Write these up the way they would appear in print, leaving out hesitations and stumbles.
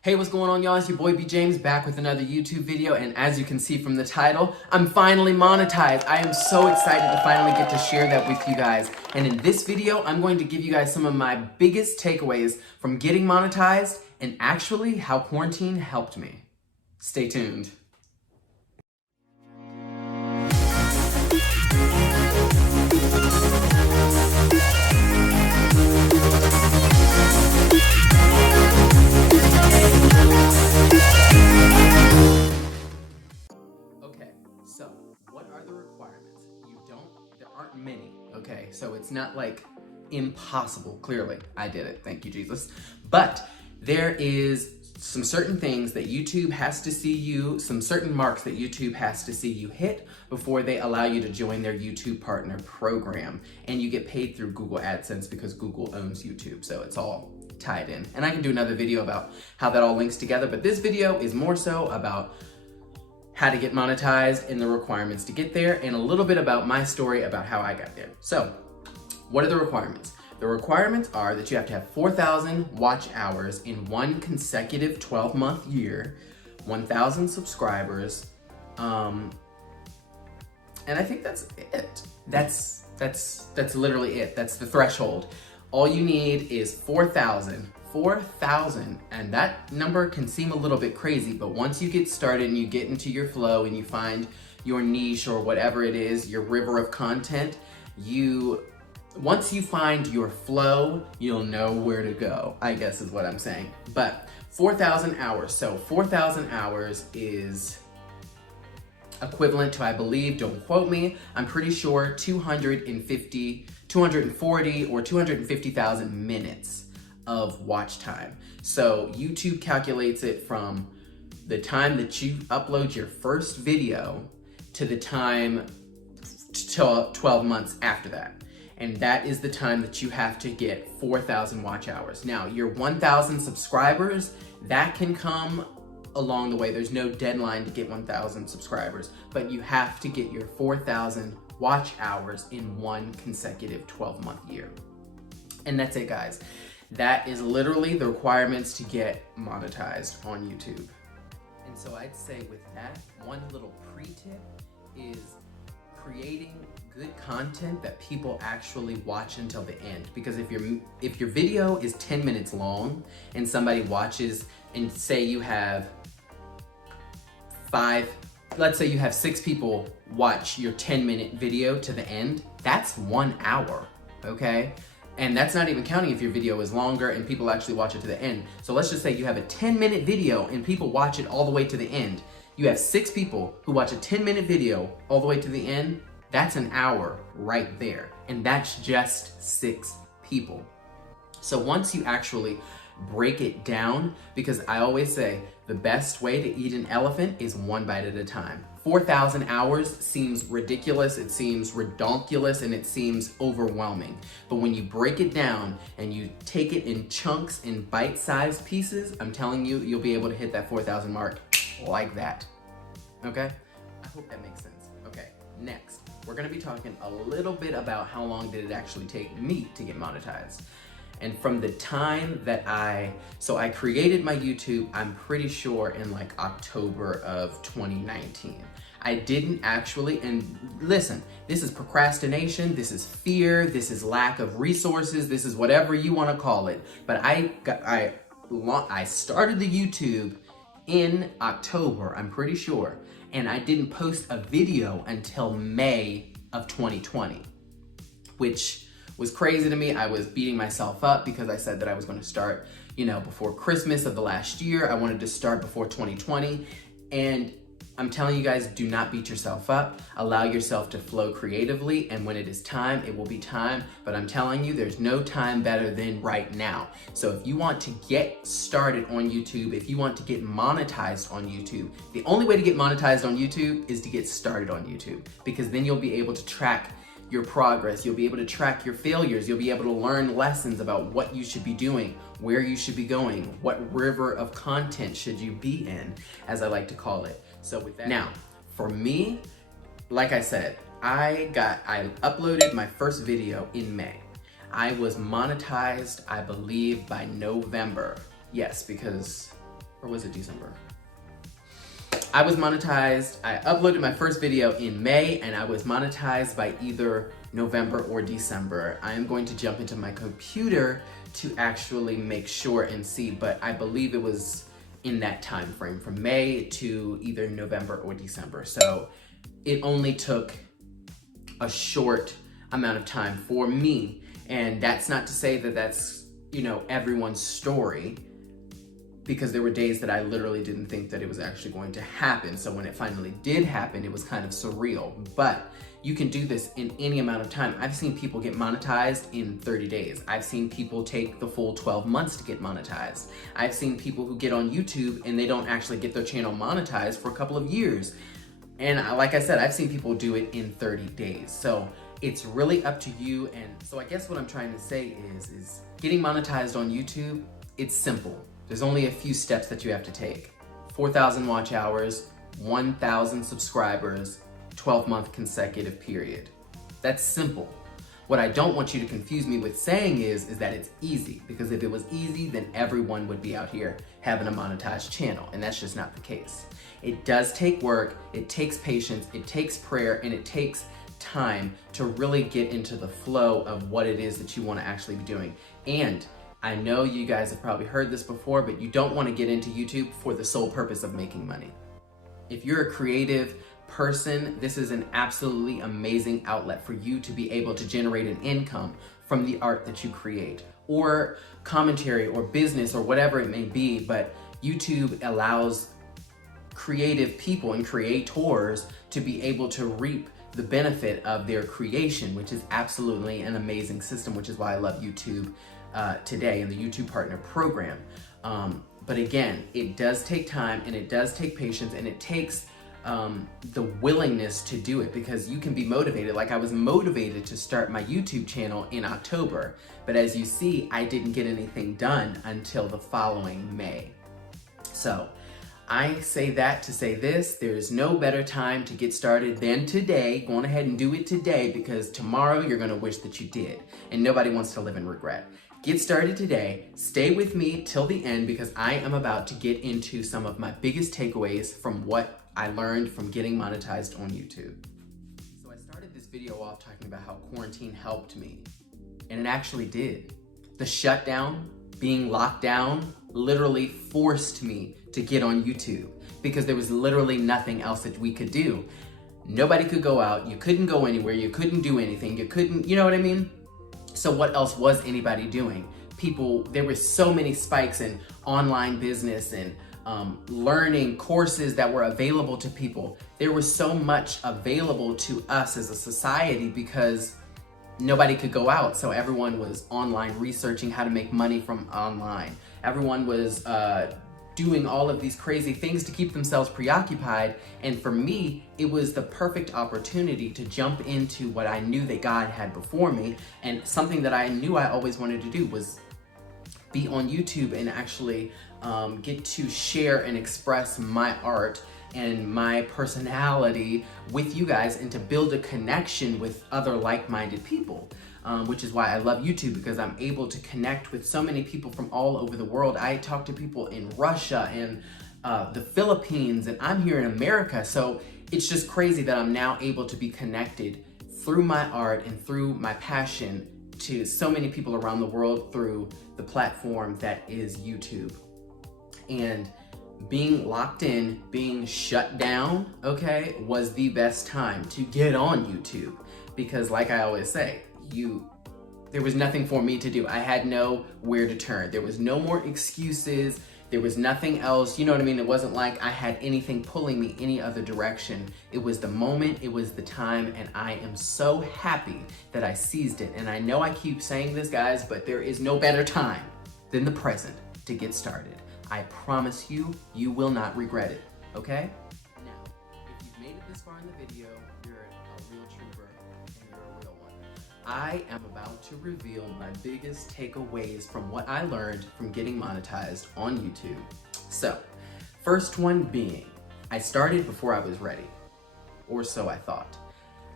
Hey, what's going on, y'all? It's your boy B James back with another YouTube video, and as you can see from the title, I'm finally monetized. I am so excited to finally get to share that with you guys. And in this video, I'm going to give you guys some of my biggest takeaways from getting monetized and actually how quarantine helped me. Stay tuned. Okay, so what are the requirements? There aren't many, okay? So it's not like impossible, clearly. I did it, thank you, Jesus. But there is some certain things that YouTube has to see you, some certain marks that YouTube has to see you hit before they allow you to join their YouTube partner program. And you get paid through Google AdSense because Google owns YouTube, so it's all tied in. And I can do another video about how that all links together, but this video is more so about how to get monetized and the requirements to get there, and a little bit about my story about how I got there. So, what are the requirements? The requirements are that you have to have 4,000 watch hours in one consecutive 12-month year, 1,000 subscribers, and I think that's it. That's literally it. That's the threshold. All you need is 4,000, and that number can seem a little bit crazy, but once you get started and you get into your flow and you find your niche or whatever it is, your river of content, once you find your flow, you'll know where to go, I guess is what I'm saying. But 4,000 hours, so 4,000 hours is equivalent to, I believe, don't quote me, I'm pretty sure 240 or 250,000 minutes of watch time. So YouTube calculates it from the time that you upload your first video to the time 12 months after that. And that is the time that you have to get 4,000 watch hours. Now, your 1,000 subscribers, that can come along the way. There's no deadline to get 1,000 subscribers, but you have to get your 4,000 watch hours in one consecutive 12-month year. And that's it, guys. That is literally the requirements to get monetized on YouTube. And so I'd say with that, one little pre-tip is creating good content that people actually watch until the end. Because if your video is 10 minutes long and somebody watches, and say you have let's say you have 6 people watch your 10-minute video to the end, that's 1 hour, okay? And that's not even counting if your video is longer and people actually watch it to the end. So let's just say you have a 10-minute video and people watch it all the way to the end. You have 6 people who watch a 10-minute video all the way to the end. That's an hour right there. And that's just 6 people. So once you actually break it down, because I always say the best way to eat an elephant is 1 bite at a time. 4,000 hours seems ridiculous, it seems redonkulous, and it seems overwhelming. But when you break it down and you take it in chunks, in bite-sized pieces, I'm telling you, you'll be able to hit that 4,000 mark like that. Okay? I hope that makes sense. Okay, next, we're gonna be talking a little bit about how long did it actually take me to get monetized. And from the time that I created my YouTube, I'm pretty sure in like October of 2019. I didn't actually, and listen, this is procrastination, this is fear, this is lack of resources, this is whatever you want to call it. But I started the YouTube in October, I'm pretty sure, and I didn't post a video until May of 2020, which was crazy to me. I was beating myself up because I said that I was going to start, before Christmas of the last year. I wanted to start before 2020. And I'm telling you guys, do not beat yourself up. Allow yourself to flow creatively. And when it is time, it will be time. But I'm telling you, there's no time better than right now. So if you want to get started on YouTube, if you want to get monetized on YouTube, the only way to get monetized on YouTube is to get started on YouTube, because then you'll be able to track your progress, you'll be able to track your failures, you'll be able to learn lessons about what you should be doing, where you should be going, what river of content should you be in, as I like to call it. So with that, now, for me, like I said, I uploaded my first video in May. I was monetized, I believe, by November. Yes, because or was it December? I was monetized. I uploaded my first video in May and I was monetized by either November or December. I am going to jump into my computer to actually make sure and see, but I believe it was in that time frame from May to either November or December. So it only took a short amount of time for me. And that's not to say that that's, you know, everyone's story, because there were days that I literally didn't think that it was actually going to happen. So when it finally did happen, it was kind of surreal. But you can do this in any amount of time. I've seen people get monetized in 30 days. I've seen people take the full 12 months to get monetized. I've seen people who get on YouTube and they don't actually get their channel monetized for a couple of years. And like I said, I've seen people do it in 30 days. So it's really up to you. And so I guess what I'm trying to say is getting monetized on YouTube, it's simple. There's only a few steps that you have to take. 4,000 watch hours, 1,000 subscribers, 12-month consecutive period. That's simple. What I don't want you to confuse me with saying is that it's easy, because if it was easy, then everyone would be out here having a monetized channel, and that's just not the case. It does take work, it takes patience, it takes prayer, and it takes time to really get into the flow of what it is that you want to actually be doing. And I know you guys have probably heard this before, but you don't want to get into YouTube for the sole purpose of making money. If you're a creative person, this is an absolutely amazing outlet for you to be able to generate an income from the art that you create, or commentary or business or whatever it may be. But YouTube allows creative people and creators to be able to reap the benefit of their creation, which is absolutely an amazing system, which is why I love YouTube today in the YouTube Partner Program. But again, it does take time and it does take patience, and it takes the willingness to do it, because you can be motivated. Like, I was motivated to start my YouTube channel in October, but as you see, I didn't get anything done until the following May. So I say that to say this: there's no better time to get started than today. Go on ahead and do it today, because tomorrow you're gonna wish that you did, and nobody wants to live in regret. Get started today. Stay with me till the end, because I am about to get into some of my biggest takeaways from what I learned from getting monetized on YouTube. So I started this video off talking about how quarantine helped me, and it actually did. The shutdown, being locked down, literally forced me to get on YouTube, because there was literally nothing else that we could do. Nobody could go out, you couldn't go anywhere, you couldn't do anything, you couldn't, you know what I mean? So what else was anybody doing? People, there were so many spikes in online business and learning courses that were available to people. There was so much available to us as a society because nobody could go out. So everyone was online researching how to make money from online. Everyone was doing all of these crazy things to keep themselves preoccupied. And for me, it was the perfect opportunity to jump into what I knew that God had before me. And something that I knew I always wanted to do was be on YouTube and actually get to share and express my art and my personality with you guys, and to build a connection with other like-minded people, which is why I love YouTube, because I'm able to connect with so many people from all over the world. I talk to people in Russia and the Philippines, and I'm here in America. So it's just crazy that I'm now able to be connected through my art and through my passion to so many people around the world through the platform that is YouTube. And being locked in, being shut down, okay, was the best time to get on YouTube, because like I always say, there was nothing for me to do. I had nowhere to turn. There was no more excuses. There was nothing else, you know what I mean? It wasn't like I had anything pulling me any other direction. It was the moment, it was the time, and I am so happy that I seized it. And I know I keep saying this, guys, but there is no better time than the present to get started. I promise you, you will not regret it, okay? Now, if you've made it this far in the video, you're a real trooper and you're a real one. I am about to reveal my biggest takeaways from what I learned from getting monetized on YouTube. So, first one being, I started before I was ready, or so I thought.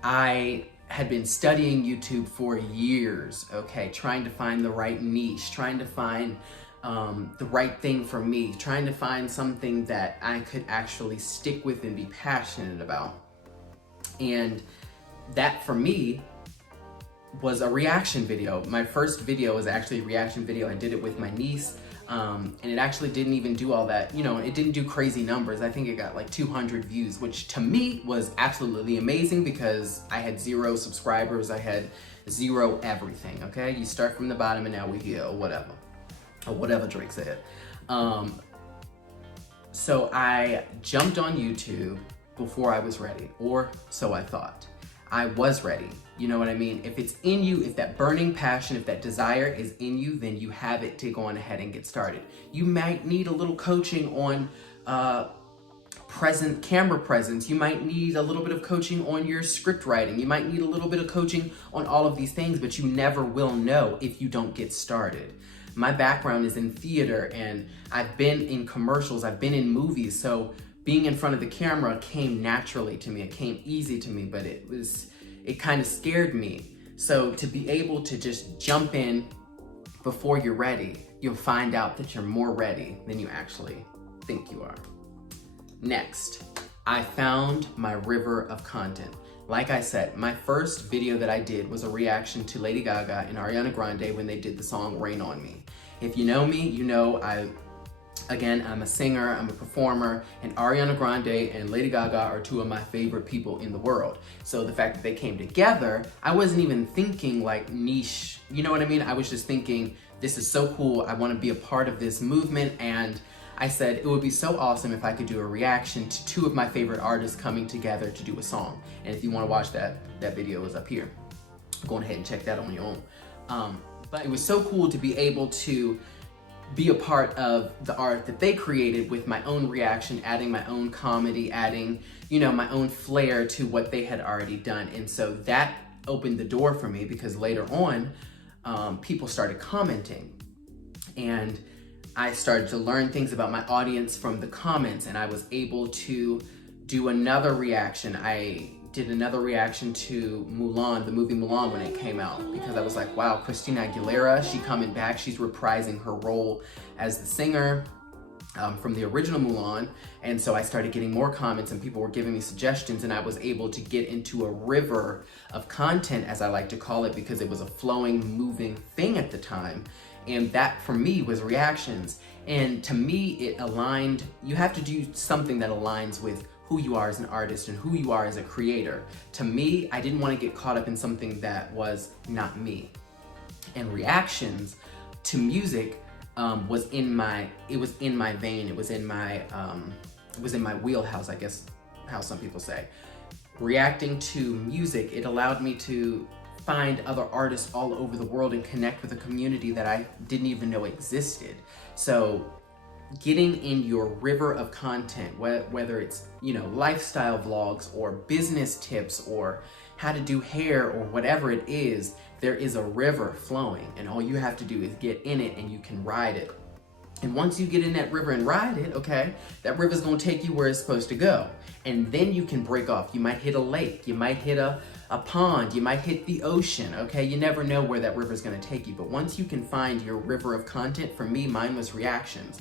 I had been studying YouTube for years, okay, trying to find the right niche, trying to find the right thing for me, trying to find something that I could actually stick with and be passionate about. And that for me was a reaction video. My first video was actually a reaction video. I did it with my niece, and it actually didn't even do all that, you know, it didn't do crazy numbers. I think it got like 200 views, which to me was absolutely amazing because I had 0 subscribers, I had 0 everything, okay? You start from the bottom and now we here, or whatever Drake said. So I jumped on YouTube before I was ready, or so I thought. I was ready, you know what I mean? If it's in you, if that burning passion, if that desire is in you, then you have it to go on ahead and get started. You might need a little coaching on camera presence. You might need a little bit of coaching on your script writing. You might need a little bit of coaching on all of these things, but you never will know if you don't get started. My background is in theater, and I've been in commercials, I've been in movies, so being in front of the camera came naturally to me. It came easy to me, but it kind of scared me. So to be able to just jump in before you're ready, you'll find out that you're more ready than you actually think you are. Next, I found my river of content. Like I said, my first video that I did was a reaction to Lady Gaga and Ariana Grande when they did the song Rain On Me. If you know me, you know I'm a singer, I'm a performer, and Ariana Grande and Lady Gaga are 2 of my favorite people in the world. So the fact that they came together, I wasn't even thinking like niche, you know what I mean? I was just thinking, this is so cool, I wanna be a part of this movement, and I said it would be so awesome if I could do a reaction to 2 of my favorite artists coming together to do a song. And if you wanna watch that video is up here. Go ahead and check that on your own. But it was so cool to be able to be a part of the art that they created with my own reaction, adding my own comedy, adding, you know, my own flair to what they had already done. And so that opened the door for me because later on, people started commenting. And I started to learn things about my audience from the comments, and I was able to do another reaction. I did another reaction to Mulan, the movie Mulan, when it came out, because I was like, wow, Christina Aguilera, she coming back, she's reprising her role as the singer from the original Mulan. And so I started getting more comments and people were giving me suggestions, and I was able to get into a river of content, as I like to call it, because it was a flowing, moving thing at the time. And that for me was reactions. And to me, it aligned, you have to do something that aligns with who you are as an artist and who you are as a creator. To me, I didn't want to get caught up in something that was not me. And reactions to music was in my vein, it was in my wheelhouse, I guess how some people say. Reacting to music, it allowed me to find other artists all over the world and connect with a community that I didn't even know existed. So getting in your river of content, whether it's, you know, lifestyle vlogs or business tips or how to do hair or whatever it is, there is a river flowing, and all you have to do is get in it and you can ride it. And once you get in that river and ride it, okay, that river's gonna take you where it's supposed to go. And then you can break off. You might hit a lake, you might hit a pond, you might hit the ocean, okay? You never know where that river's gonna take you. But once you can find your river of content, for me, mine was reactions.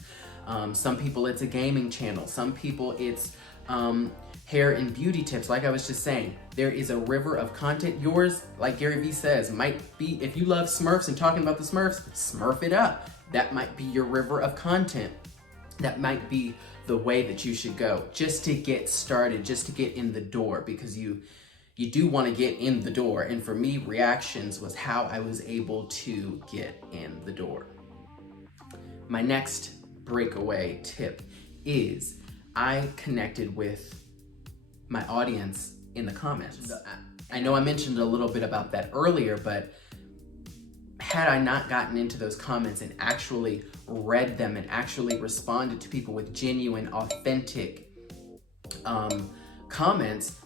Some people it's a gaming channel. Some people it's hair and beauty tips. Like I was just saying, there is a river of content. Yours, like Gary Vee says, might be, if you love Smurfs and talking about the Smurfs, Smurf it up. That might be your river of content. That might be the way that you should go, just to get started, just to get in the door, because you do want to get in the door. And for me, reactions was how I was able to get in the door. My next breakaway tip is I connected with my audience in the comments. I know I mentioned a little bit about that earlier, but had I not gotten into those comments and actually read them and actually responded to people with genuine, authentic comments,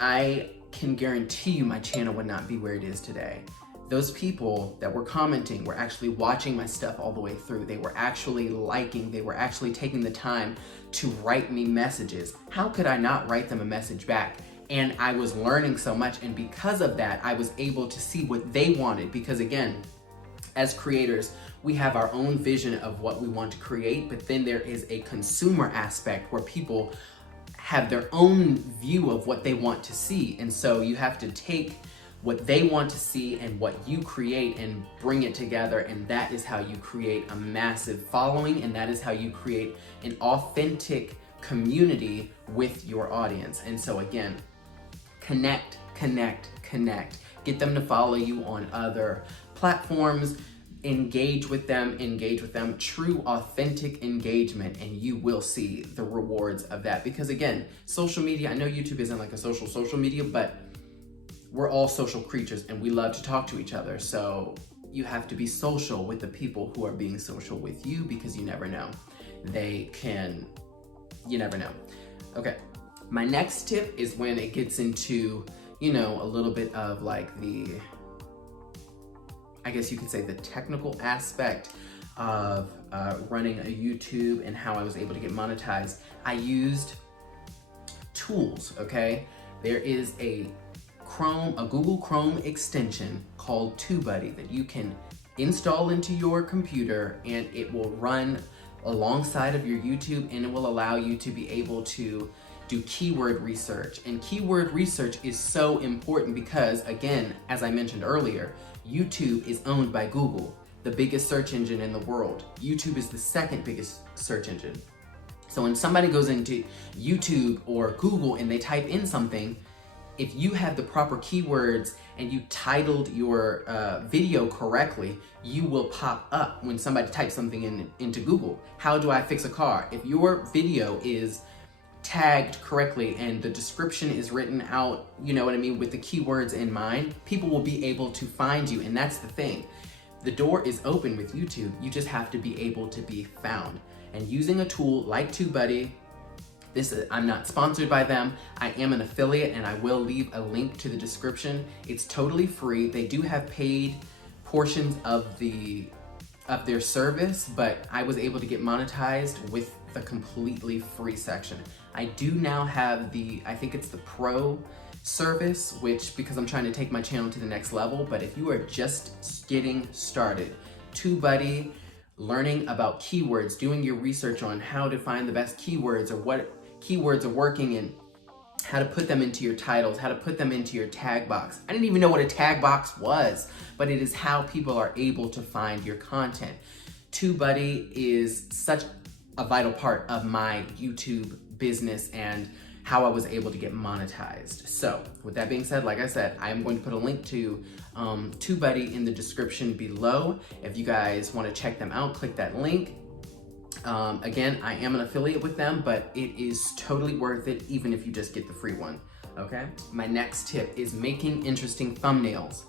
I can guarantee you my channel would not be where it is today. Those people that were commenting were actually watching my stuff all the way through. They were actually liking, they were actually taking the time to write me messages. How could I not write them a message back? And I was learning so much, and because of that, I was able to see what they wanted, because again, as creators, we have our own vision of what we want to create, but then there is a consumer aspect where people have their own view of what they want to see. And so you have to take what they want to see and what you create and bring it together, and that is how you create a massive following, and that is how you create an authentic community with your audience. And so again, connect. Get them to follow you on other platforms, engage with them, true authentic engagement, and you will see the rewards of that. Because again, social media, I know YouTube isn't like a social media, but we're all social creatures and we love to talk to each other. So you have to be social with the people who are being social with you, because you never know. You never know. Okay, my next tip is when it gets into, a little bit of like I guess you could say the technical aspect of running a YouTube and how I was able to get monetized. I used tools, okay? There is a Google Chrome extension called TubeBuddy that you can install into your computer, and it will run alongside of your YouTube, and it will allow you to be able to do keyword research. And keyword research is so important because, again, as I mentioned earlier, YouTube is owned by Google, the biggest search engine in the world. YouTube is the second biggest search engine. So when somebody goes into YouTube or Google and they type in something, if you have the proper keywords and you titled your video correctly, you will pop up when somebody types something into Google. How do I fix a car? If your video is tagged correctly and the description is written out, with the keywords in mind, people will be able to find you. And that's the thing. The door is open with YouTube. You just have to be able to be found. And using a tool like TubeBuddy, I'm not sponsored by them. I am an affiliate, and I will leave a link to the description. It's totally free. They do have paid portions of their service, but I was able to get monetized with the completely free section. I do now have I think it's the Pro service, because I'm trying to take my channel to the next level. But if you are just getting started, TubeBuddy, learning about keywords, doing your research on how to find the best keywords or what keywords are working and how to put them into your titles, how to put them into your tag box. I didn't even know what a tag box was, but it is how people are able to find your content. TubeBuddy is such a vital part of my YouTube business and how I was able to get monetized. So with that being said, like I said, I am going to put a link to TubeBuddy in the description below. If you guys want to check them out, click that link. Again, I am an affiliate with them, but it is totally worth it, even if you just get the free one, okay? My next tip is making interesting thumbnails.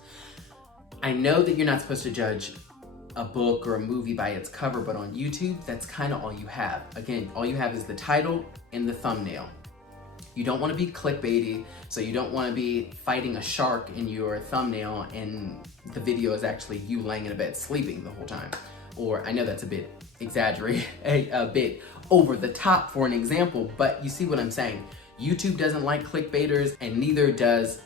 I know that you're not supposed to judge a book or a movie by its cover, but on YouTube, that's kind of all you have. Again, all you have is the title and the thumbnail. You don't want to be clickbaity, so you don't want to be fighting a shark in your thumbnail and the video is actually you laying in a bed sleeping the whole time. Or I know that's a bit exaggerated, a bit over the top for an example, but you see what I'm saying. YouTube doesn't like clickbaiters, and neither does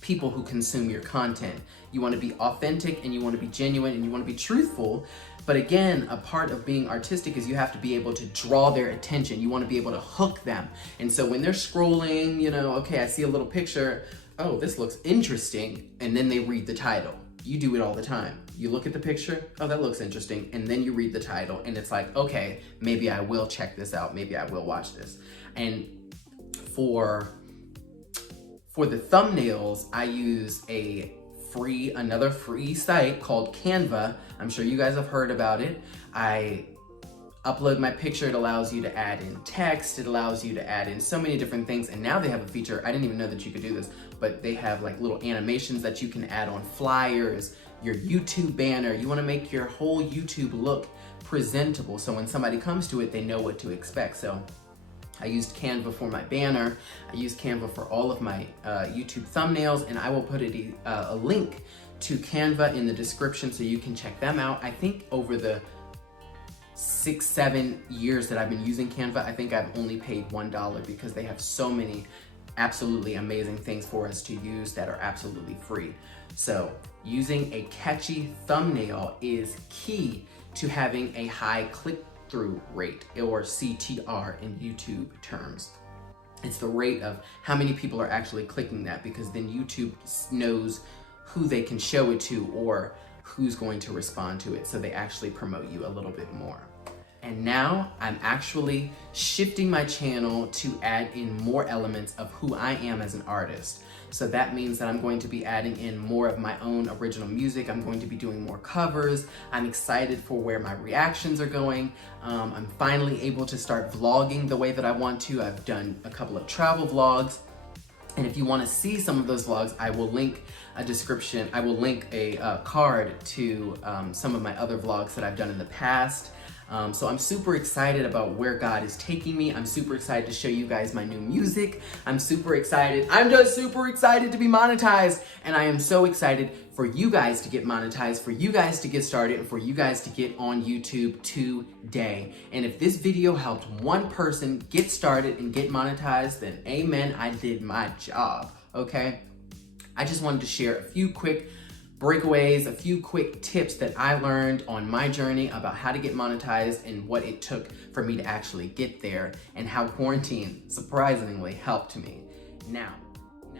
people who consume your content. You want to be authentic, and you want to be genuine, and you want to be truthful. But again, a part of being artistic is you have to be able to draw their attention. You want to be able to hook them. And so when they're scrolling, okay, I see a little picture, oh, this looks interesting, and then they read the title. You do it all the time. You look at the picture, oh, that looks interesting, and then you read the title, and it's like, okay, maybe I will check this out, maybe I will watch this. And for the thumbnails, I use another free site called Canva. I'm sure you guys have heard about it. I upload my picture, it allows you to add in text, it allows you to add in so many different things, and now they have a feature, I didn't even know that you could do this, but they have like little animations that you can add on flyers, your YouTube banner. You want to make your whole YouTube look presentable, so when somebody comes to it, they know what to expect. So I used Canva for my banner, I used Canva for all of my YouTube thumbnails, and I will put a link to Canva in the description so you can check them out. I think over the 6-7 years that I've been using Canva, I think I've only paid $1 because they have so many absolutely amazing things for us to use that are absolutely free. So using a catchy thumbnail is key to having a high click-through rate, or CTR in YouTube terms. It's the rate of how many people are actually clicking that, because then YouTube knows who they can show it to or who's going to respond to it, so they actually promote you a little bit more. And now I'm actually shifting my channel to add in more elements of who I am as an artist. So that means that I'm going to be adding in more of my own original music. I'm going to be doing more covers. I'm excited for where my reactions are going. I'm finally able to start vlogging the way that I want to. I've done a couple of travel vlogs. And if you want to see some of those vlogs, I will link a description. I will link a card to some of my other vlogs that I've done in the past. So I'm super excited about where God is taking me. I'm super excited to show you guys my new music. I'm super excited. I'm just super excited to be monetized. And I am so excited for you guys to get monetized, for you guys to get started, and for you guys to get on YouTube today. And if this video helped one person get started and get monetized, then amen, I did my job, okay? I just wanted to share a few quick breakaways, a few quick tips that I learned on my journey about how to get monetized and what it took for me to actually get there, and how quarantine surprisingly helped me. Now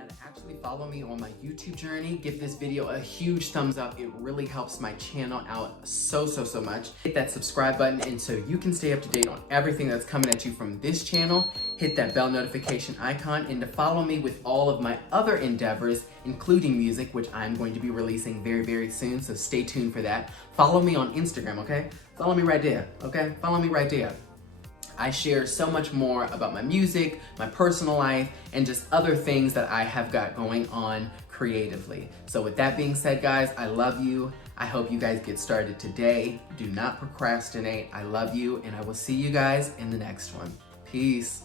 to actually follow me on my YouTube journey, give this video a huge thumbs up. It really helps my channel out so much. Hit that subscribe button, and so you can stay up to date on everything that's coming at you from this channel. Hit that bell notification icon, and to follow me with all of my other endeavors, including music, which I'm going to be releasing very soon, so stay tuned for that. Follow me on Instagram, okay? Follow me right there, okay? Follow me right there. I share so much more about my music, my personal life, and just other things that I have got going on creatively. So with that being said, guys, I love you. I hope you guys get started today. Do not procrastinate. I love you, and I will see you guys in the next one. Peace.